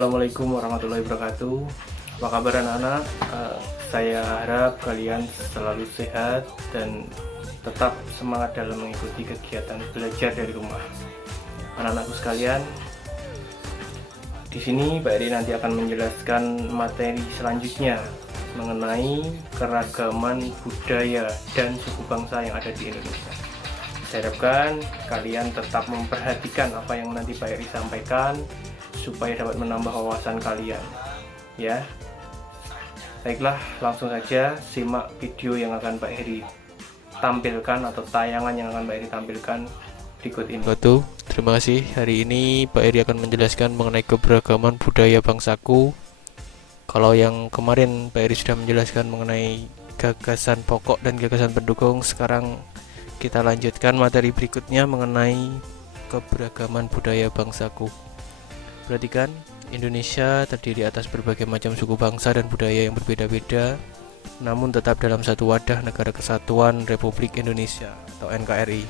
Assalamualaikum warahmatullahi wabarakatuh. Apa kabar anak-anak? Saya harap kalian selalu sehat dan tetap semangat dalam mengikuti kegiatan belajar dari rumah. Anak-anakku sekalian, di sini Pak Eri nanti akan menjelaskan materi selanjutnya mengenai keragaman budaya dan suku bangsa yang ada di Indonesia. Saya harapkan kalian tetap memperhatikan apa yang nanti Pak Eri sampaikan supaya dapat menambah wawasan kalian, ya. Baiklah, langsung saja simak video yang akan Pak Heri tampilkan atau tayangan yang akan Pak Heri tampilkan berikut ini. Terima kasih. Hari ini Pak Heri akan menjelaskan mengenai keberagaman budaya bangsaku. Kalau yang kemarin Pak Heri sudah menjelaskan mengenai gagasan pokok dan gagasan pendukung, sekarang kita lanjutkan materi berikutnya mengenai keberagaman budaya bangsaku. Perhatikan, Indonesia terdiri atas berbagai macam suku bangsa dan budaya yang berbeda-beda, namun tetap dalam satu wadah Negara Kesatuan Republik Indonesia atau NKRI.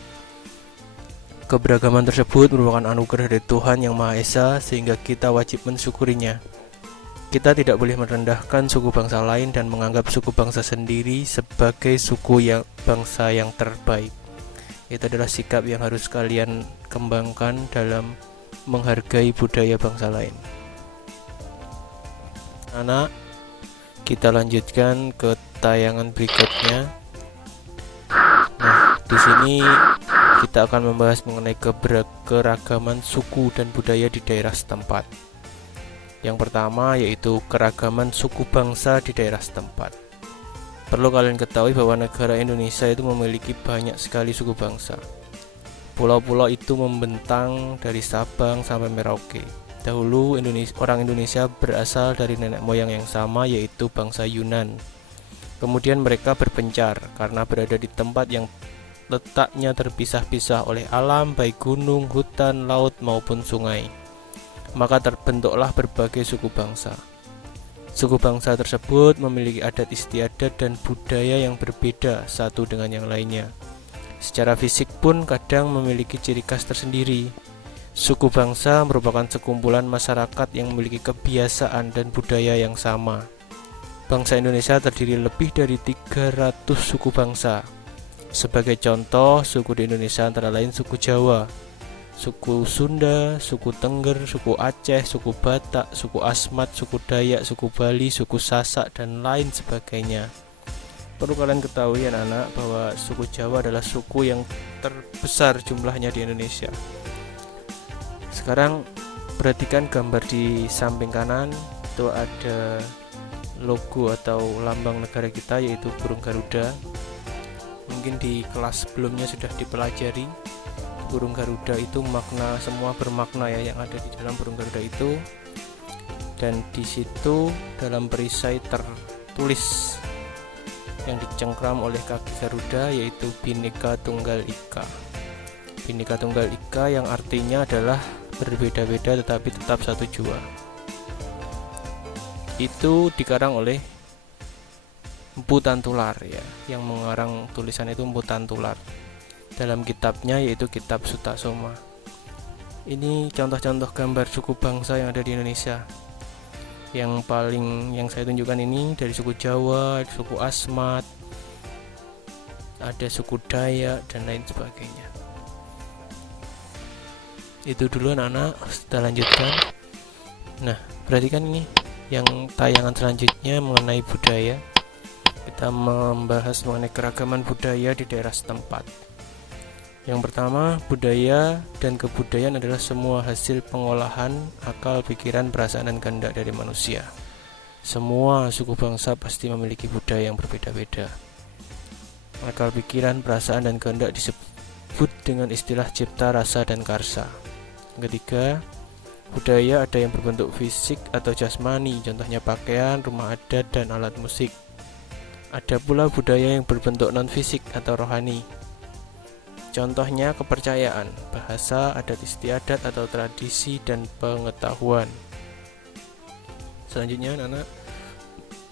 Keberagaman tersebut merupakan anugerah dari Tuhan Yang Maha Esa, sehingga kita wajib mensyukurinya. Kita tidak boleh merendahkan suku bangsa lain dan menganggap suku bangsa sendiri sebagai bangsa yang terbaik. Itu adalah sikap yang harus kalian kembangkan dalam menghargai budaya bangsa lain. Anak, kita lanjutkan ke tayangan berikutnya. Nah, di sini kita akan membahas mengenai keragaman suku dan budaya di daerah setempat. Yang pertama yaitu keragaman suku bangsa di daerah setempat. Perlu kalian ketahui bahwa negara Indonesia itu memiliki banyak sekali suku bangsa. Pulau-pulau itu membentang dari Sabang sampai Merauke. Dahulu orang Indonesia berasal dari nenek moyang yang sama, yaitu bangsa Yunan. Kemudian mereka berpencar karena berada di tempat yang letaknya terpisah-pisah oleh alam, baik gunung, hutan, laut maupun sungai. Maka terbentuklah berbagai suku bangsa. Suku bangsa tersebut memiliki adat istiadat dan budaya yang berbeda satu dengan yang lainnya. Secara fisik pun kadang memiliki ciri khas tersendiri. Suku bangsa merupakan sekumpulan masyarakat yang memiliki kebiasaan dan budaya yang sama. Bangsa Indonesia terdiri lebih dari 300 suku bangsa. Sebagai contoh, suku di Indonesia antara lain suku Jawa, suku Sunda, suku Tengger, suku Aceh, suku Batak, suku Asmat, suku Dayak, suku Bali, suku Sasak, dan lain sebagainya. Perlu kalian ketahui anak-anak bahwa suku Jawa adalah suku yang terbesar jumlahnya di Indonesia. Sekarang perhatikan gambar di samping kanan, itu ada logo atau lambang negara kita, yaitu burung Garuda. Mungkin di kelas sebelumnya sudah dipelajari burung Garuda itu semua bermakna ya yang ada di dalam burung Garuda itu. Dan di situ dalam perisai tertulis yang dicengkram oleh kaki Garuda, yaitu Bhinneka Tunggal Ika. Bhinneka Tunggal Ika yang artinya adalah berbeda-beda tetapi tetap satu jua. Itu dikarang oleh Mpu Tantular ya, yang mengarang tulisan itu Mpu Tantular dalam kitabnya, yaitu kitab Sutasoma. Ini contoh-contoh gambar suku bangsa yang ada di Indonesia. Yang saya tunjukkan ini dari suku Jawa, suku Asmat, ada suku Dayak dan lain sebagainya. Itu dulu anak-anak, kita lanjutkan. Nah, perhatikan ini yang tayangan selanjutnya mengenai budaya. Kita membahas mengenai keragaman budaya di daerah setempat. Yang pertama, budaya dan kebudayaan adalah semua hasil pengolahan akal, pikiran, perasaan, dan kehendak dari manusia. Semua suku bangsa pasti memiliki budaya yang berbeda-beda. Akal, pikiran, perasaan, dan kehendak disebut dengan istilah cipta, rasa, dan karsa. Ketiga, budaya ada yang berbentuk fisik atau jasmani, contohnya pakaian, rumah adat, dan alat musik. Ada pula budaya yang berbentuk non-fisik atau rohani, contohnya kepercayaan, bahasa, adat istiadat atau tradisi, dan pengetahuan. Selanjutnya anak,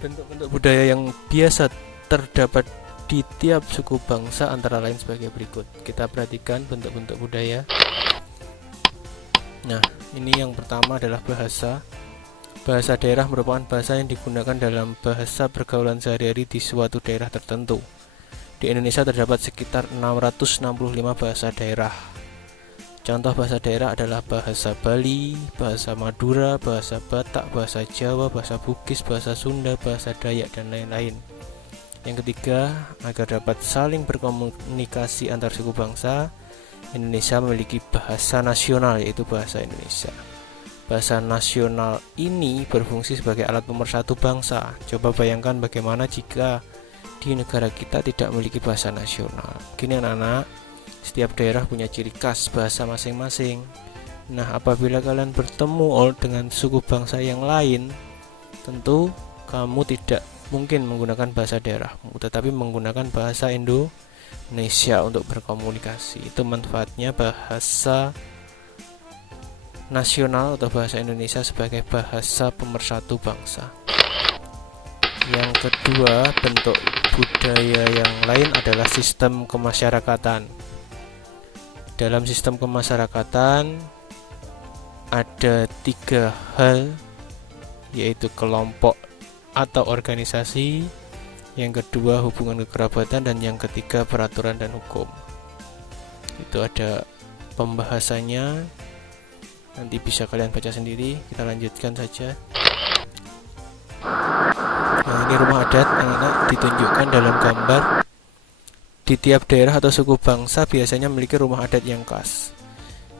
bentuk-bentuk budaya yang biasa terdapat di tiap suku bangsa antara lain sebagai berikut. Kita perhatikan bentuk-bentuk budaya. Nah, ini yang pertama adalah bahasa. Bahasa daerah merupakan bahasa yang digunakan dalam bahasa pergaulan sehari-hari di suatu daerah tertentu. Di Indonesia terdapat sekitar 665 bahasa daerah. Contoh bahasa daerah adalah bahasa Bali, bahasa Madura, bahasa Batak, bahasa Jawa, bahasa Bugis, bahasa Sunda, bahasa Dayak, dan lain-lain. Yang ketiga, agar dapat saling berkomunikasi antar suku bangsa, Indonesia memiliki bahasa nasional, yaitu bahasa Indonesia. Bahasa nasional ini berfungsi sebagai alat pemersatu bangsa. Coba bayangkan bagaimana jika di negara kita tidak memiliki bahasa nasional. Gini anak-anak, setiap daerah punya ciri khas bahasa masing-masing. Nah, apabila kalian bertemu dengan suku bangsa yang lain, tentu kamu tidak mungkin menggunakan bahasa daerahmu, tetapi menggunakan bahasa Indonesia untuk berkomunikasi. Itu manfaatnya bahasa nasional atau bahasa Indonesia sebagai bahasa pemersatu bangsa. Yang kedua, bentuk budaya yang lain adalah sistem kemasyarakatan. Dalam sistem kemasyarakatan ada 3 hal, yaitu kelompok atau organisasi, yang kedua hubungan kekerabatan, dan yang ketiga peraturan dan hukum. Itu ada pembahasannya, nanti bisa kalian baca sendiri. Kita lanjutkan saja. Nah, ini rumah adat anak-anak ditunjukkan dalam gambar. Di tiap daerah atau suku bangsa biasanya memiliki rumah adat yang khas.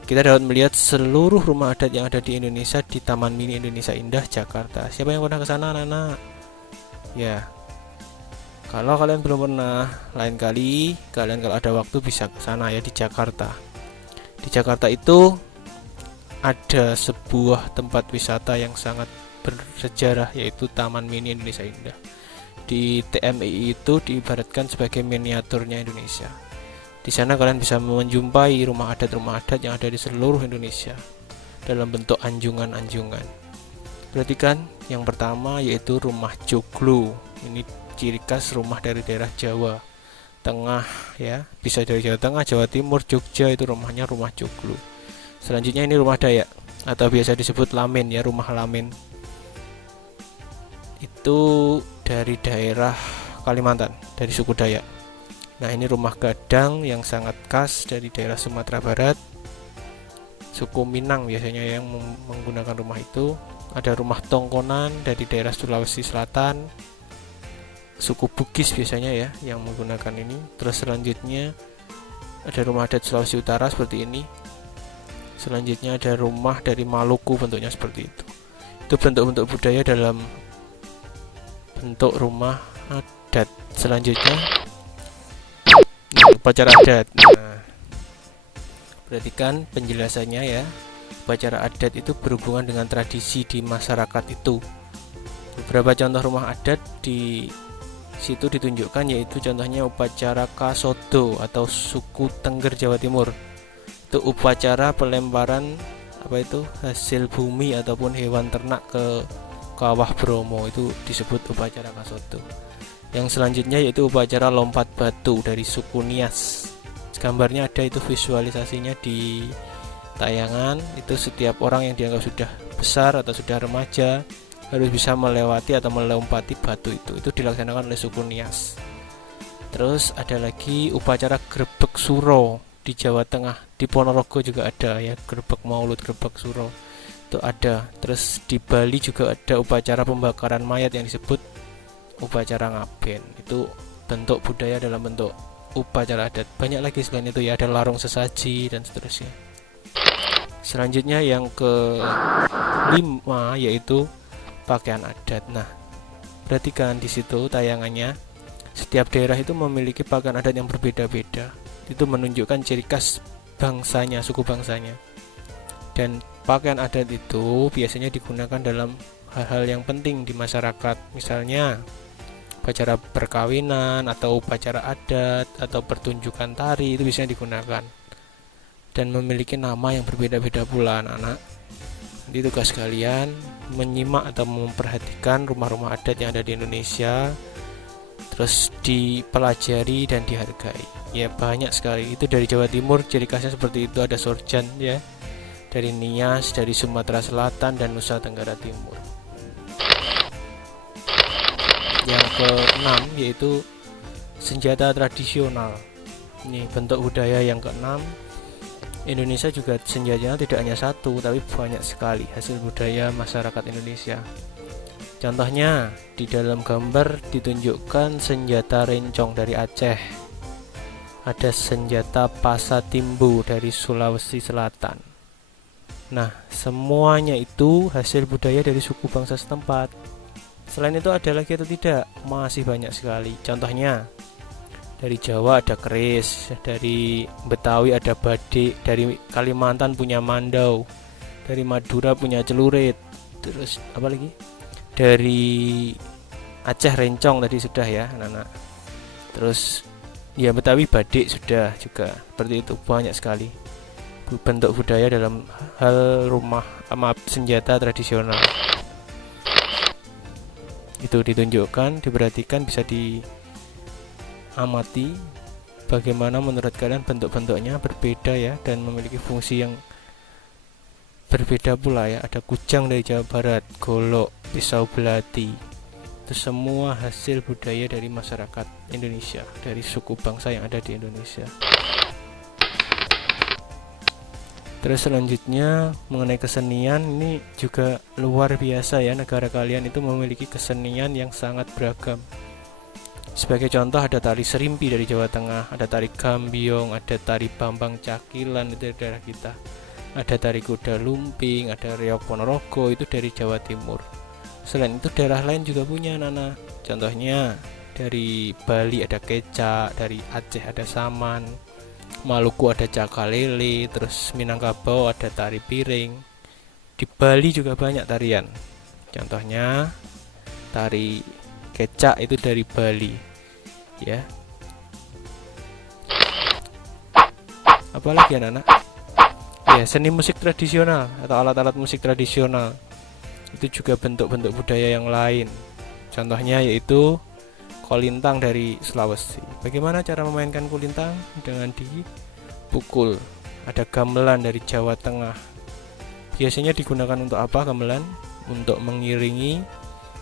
Kita dapat melihat seluruh rumah adat yang ada di Indonesia di Taman Mini Indonesia Indah, Jakarta. Siapa yang pernah ke sana, anak-anak? Ya. Kalau kalian belum pernah, lain kali kalian kalau ada waktu bisa ke sana ya, di Jakarta. Di Jakarta itu ada sebuah tempat wisata yang sangat bersejarah, yaitu Taman Mini Indonesia Indah. Di TMI itu diibaratkan sebagai miniaturnya Indonesia. Di sana kalian bisa menjumpai rumah adat yang ada di seluruh Indonesia dalam bentuk anjungan-anjungan. Perhatikan yang pertama, yaitu rumah joglo. Ini ciri khas rumah dari daerah Jawa Tengah ya, bisa dari Jawa Tengah, Jawa Timur, Jogja, itu rumahnya rumah joglo. Selanjutnya ini rumah Dayak atau biasa disebut lamin ya, rumah lamin. Itu dari daerah Kalimantan, dari suku Dayak. Nah, ini rumah gadang yang sangat khas dari daerah Sumatera Barat. Suku Minang biasanya yang menggunakan rumah itu. Ada rumah tongkonan dari daerah Sulawesi Selatan. Suku Bugis biasanya ya yang menggunakan ini. Terus selanjutnya ada rumah adat Sulawesi Utara seperti ini. Selanjutnya ada rumah dari Maluku, bentuknya seperti itu. Itu bentuk-bentuk budaya dalam bentuk rumah adat. Selanjutnya upacara adat. Nah, perhatikan penjelasannya ya. Upacara adat itu berhubungan dengan tradisi di masyarakat itu. Beberapa contoh rumah adat di situ ditunjukkan, yaitu contohnya upacara Kasodo atau suku Tengger Jawa Timur. Itu upacara pelemparan hasil bumi ataupun hewan ternak ke kawah Bromo, itu disebut upacara Kasodo. Yang selanjutnya yaitu upacara lompat batu dari suku Nias. Gambarnya ada, itu visualisasinya di tayangan. Itu setiap orang yang dianggap sudah besar atau sudah remaja harus bisa melewati atau melompati batu itu. Itu dilaksanakan oleh suku Nias. Terus ada lagi upacara Grebek Suro di Jawa Tengah, di Ponorogo juga ada ya, Grebek Maulud, Grebek Suro itu ada. Terus di Bali juga ada upacara pembakaran mayat yang disebut upacara ngaben. Itu bentuk budaya dalam bentuk upacara adat. Banyak lagi selain itu ya, ada larung sesaji dan seterusnya. Selanjutnya yang ke-5 yaitu pakaian adat. Nah, perhatikan di situ tayangannya. Setiap daerah itu memiliki pakaian adat yang berbeda-beda. Itu menunjukkan ciri khas bangsanya, suku bangsanya. Dan pakaian adat itu biasanya digunakan dalam hal-hal yang penting di masyarakat. Misalnya upacara perkawinan atau upacara adat atau pertunjukan tari, itu biasanya digunakan. Dan memiliki nama yang berbeda-beda pula, anak-anak. Nanti tugas kalian menyimak atau memperhatikan rumah-rumah adat yang ada di Indonesia, terus dipelajari dan dihargai. Ya, banyak sekali. Itu dari Jawa Timur ciri khasnya seperti itu, ada sorjan ya, dari Nias, dari Sumatera Selatan dan Nusa Tenggara Timur. Yang keenam yaitu senjata tradisional. Ini bentuk budaya yang keenam. Indonesia juga senjatanya tidak hanya satu, tapi banyak sekali hasil budaya masyarakat Indonesia. Contohnya, di dalam gambar ditunjukkan senjata rencong dari Aceh. Ada senjata Pasatimbo dari Sulawesi Selatan. Nah, semuanya itu hasil budaya dari suku bangsa setempat. Selain itu ada lagi atau tidak? Masih banyak sekali. Contohnya, dari Jawa ada keris, dari Betawi ada badik, dari Kalimantan punya mandau, dari Madura punya celurit, terus apa lagi? Dari Aceh rencong tadi sudah ya, anak-anak. Terus ya Betawi badik sudah juga. Seperti itu, banyak sekali bentuk budaya dalam hal rumah senjata tradisional. Itu ditunjukkan, diperhatikan, bisa diamati bagaimana menurut kalian bentuk-bentuknya berbeda ya, dan memiliki fungsi yang berbeda pula ya. Ada kujang dari Jawa Barat, golok, pisau belati. Itu semua hasil budaya dari masyarakat Indonesia, dari suku bangsa yang ada di Indonesia. Terus selanjutnya mengenai kesenian, ini juga luar biasa ya, negara kalian itu memiliki kesenian yang sangat beragam. Sebagai contoh ada tari serimpi dari Jawa Tengah, ada tari gambiong, ada tari bambang cakilan itu dari daerah kita. Ada tari kuda lumping, ada reok ponorogo itu dari Jawa Timur. Selain itu daerah lain juga punya anak-anak. Contohnya dari Bali ada kecak, dari Aceh ada saman, Maluku ada cakalele, terus Minangkabau ada tari piring. Di Bali juga banyak tarian. Contohnya tari kecak itu dari Bali. Ya. Apalagi anak-anak? Ya, seni musik tradisional atau alat-alat musik tradisional itu juga bentuk-bentuk budaya yang lain. Contohnya yaitu kolintang dari Sulawesi. Bagaimana cara memainkan kolintang? Dengan dipukul. Ada gamelan dari Jawa Tengah. Biasanya digunakan untuk apa gamelan? Untuk mengiringi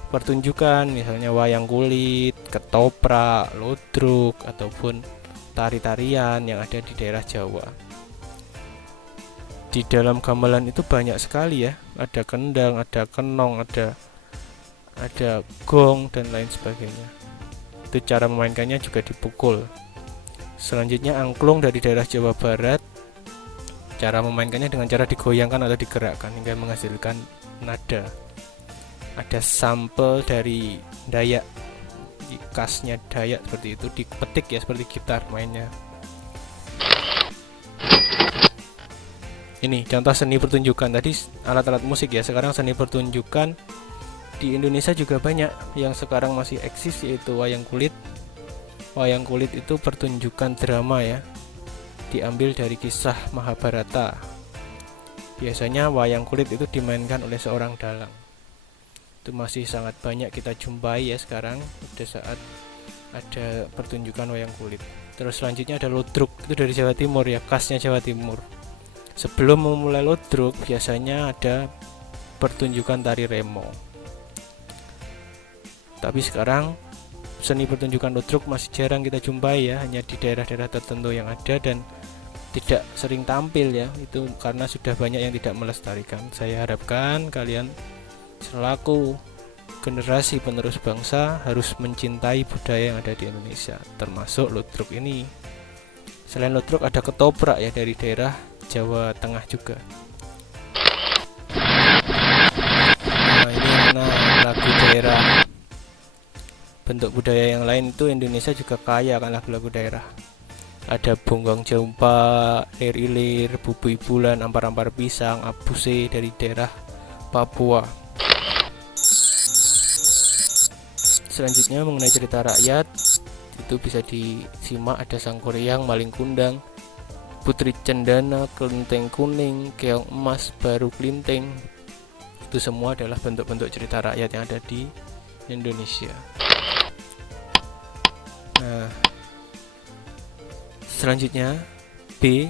pertunjukan, misalnya wayang kulit, ketoprak, ludruk, ataupun tari-tarian yang ada di daerah Jawa. Di dalam gamelan itu banyak sekali ya, ada kendang, ada kenong, ada gong dan lain sebagainya. Itu cara memainkannya juga dipukul. Selanjutnya angklung dari daerah Jawa Barat. Cara memainkannya dengan cara digoyangkan atau digerakkan hingga menghasilkan nada. Ada sampel dari Dayak, khasnya Dayak seperti itu, dipetik ya seperti gitar mainnya. Ini contoh seni pertunjukan, tadi alat-alat musik ya, sekarang seni pertunjukan di Indonesia juga banyak yang sekarang masih eksis, yaitu wayang kulit. Wayang kulit itu pertunjukan drama ya, diambil dari kisah Mahabharata. Biasanya wayang kulit itu dimainkan oleh seorang dalang. Itu masih sangat banyak kita jumpai ya sekarang pada saat ada pertunjukan wayang kulit. Terus selanjutnya ada ludruk, itu dari Jawa Timur ya, khasnya Jawa Timur. Sebelum memulai ludruk biasanya ada pertunjukan tari remo. Tapi sekarang seni pertunjukan ludruk masih jarang kita jumpai ya, hanya di daerah-daerah tertentu yang ada dan tidak sering tampil ya. Itu karena sudah banyak yang tidak melestarikan. Saya harapkan kalian selaku generasi penerus bangsa harus mencintai budaya yang ada di Indonesia, termasuk ludruk ini. Selain ludruk ada ketoprak ya dari daerah Jawa Tengah juga. Nah ini lagu daerah. Bentuk budaya yang lain itu Indonesia juga kaya kan lagu-lagu daerah. Ada bonggong jompa, lir-ilir, bubui bulan, ampar-ampar pisang, abuse dari daerah Papua. Selanjutnya mengenai cerita rakyat itu bisa disimak, ada Sangkuriang, Maling Kundang, Putri Cendana, Kelenteng Kuning, Keong Emas, Baru Klinting. Itu semua adalah bentuk-bentuk cerita rakyat yang ada di Indonesia. Nah, selanjutnya B,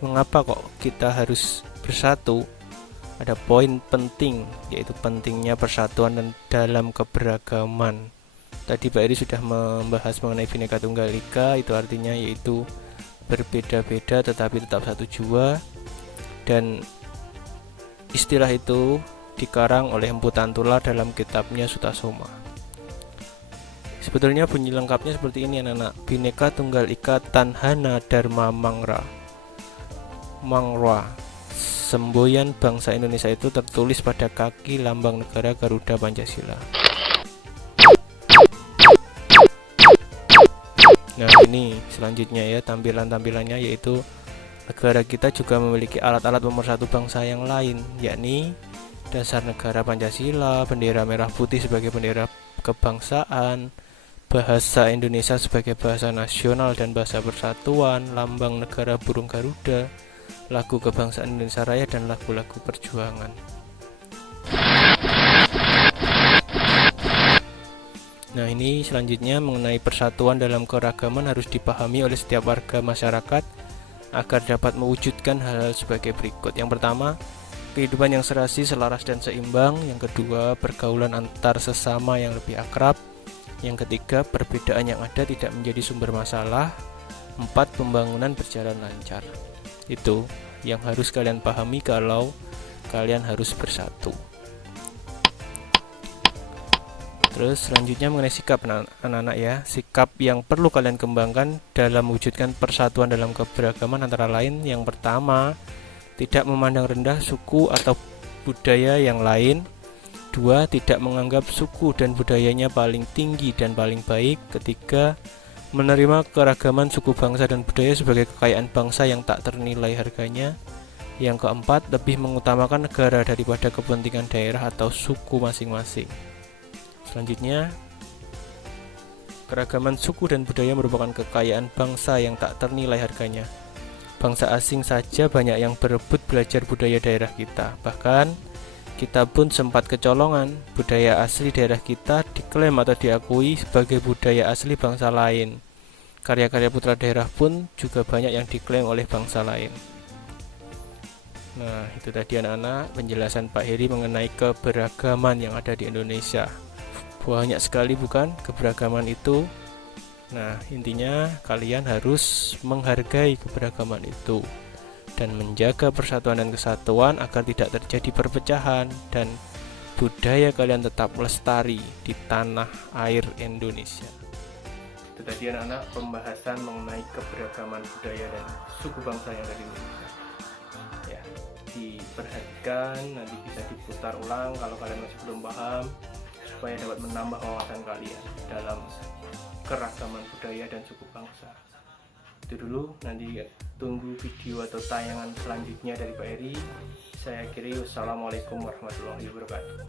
mengapa kok kita harus bersatu? Ada poin penting, yaitu pentingnya persatuan dan dalam keberagaman. Tadi Pak Eri sudah membahas mengenai Bhinneka Tunggal Ika, itu artinya yaitu berbeda-beda tetapi tetap satu jua, dan istilah itu dikarang oleh Empu Tantula dalam kitabnya Sutasoma. Sebetulnya bunyi lengkapnya seperti ini anak-anak: Bhinneka Tunggal Ika Tanhana Dharma Mangra. Semboyan bangsa Indonesia itu tertulis pada kaki lambang negara Garuda Pancasila. Nah, ini selanjutnya ya tampilannya, yaitu negara kita juga memiliki alat-alat pemersatu bangsa yang lain, yakni dasar negara Pancasila, bendera merah putih sebagai bendera kebangsaan, bahasa Indonesia sebagai bahasa nasional dan bahasa persatuan, lambang negara burung Garuda, lagu kebangsaan Indonesia Raya, dan lagu-lagu perjuangan. Nah, ini selanjutnya mengenai persatuan dalam keragaman harus dipahami oleh setiap warga masyarakat agar dapat mewujudkan hal-hal sebagai berikut. Yang pertama, kehidupan yang serasi, selaras, dan seimbang. Yang kedua, pergaulan antar sesama yang lebih akrab. Yang ketiga, perbedaan yang ada tidak menjadi sumber masalah. 4, pembangunan berjalan lancar. Itu yang harus kalian pahami kalau kalian harus bersatu. Terus selanjutnya mengenai sikap anak-anak ya. Sikap yang perlu kalian kembangkan dalam mewujudkan persatuan dalam keberagaman antara lain: yang pertama, tidak memandang rendah suku atau budaya yang lain. 2, tidak menganggap suku dan budayanya paling tinggi dan paling baik. Ketiga, menerima keragaman suku, bangsa, dan budaya sebagai kekayaan bangsa yang tak ternilai harganya. Yang keempat, lebih mengutamakan negara daripada kepentingan daerah atau suku masing-masing. Selanjutnya, keragaman suku dan budaya merupakan kekayaan bangsa yang tak ternilai harganya. Bangsa asing saja banyak yang berebut belajar budaya daerah kita. Bahkan kita pun sempat kecolongan. Budaya asli daerah kita diklaim atau diakui sebagai budaya asli bangsa lain. Karya-karya putra daerah pun juga banyak yang diklaim oleh bangsa lain. Nah, itu tadi anak-anak penjelasan Pak Heri mengenai keberagaman yang ada di Indonesia. Banyak sekali bukan keberagaman itu. Nah, intinya kalian harus menghargai keberagaman itu dan menjaga persatuan dan kesatuan agar tidak terjadi perpecahan dan budaya kalian tetap lestari di tanah air Indonesia. Itu tadi anak-anak pembahasan mengenai keberagaman budaya dan suku bangsa yang ada di Indonesia. Ya, diperhatikan, nanti bisa diputar ulang kalau kalian masih belum paham, supaya dapat menambah wawasan kalian dalam keragaman budaya dan suku bangsa. Itu dulu, nanti tunggu video atau tayangan selanjutnya dari Pak Eri. Saya akhiri, wassalamualaikum warahmatullahi wabarakatuh.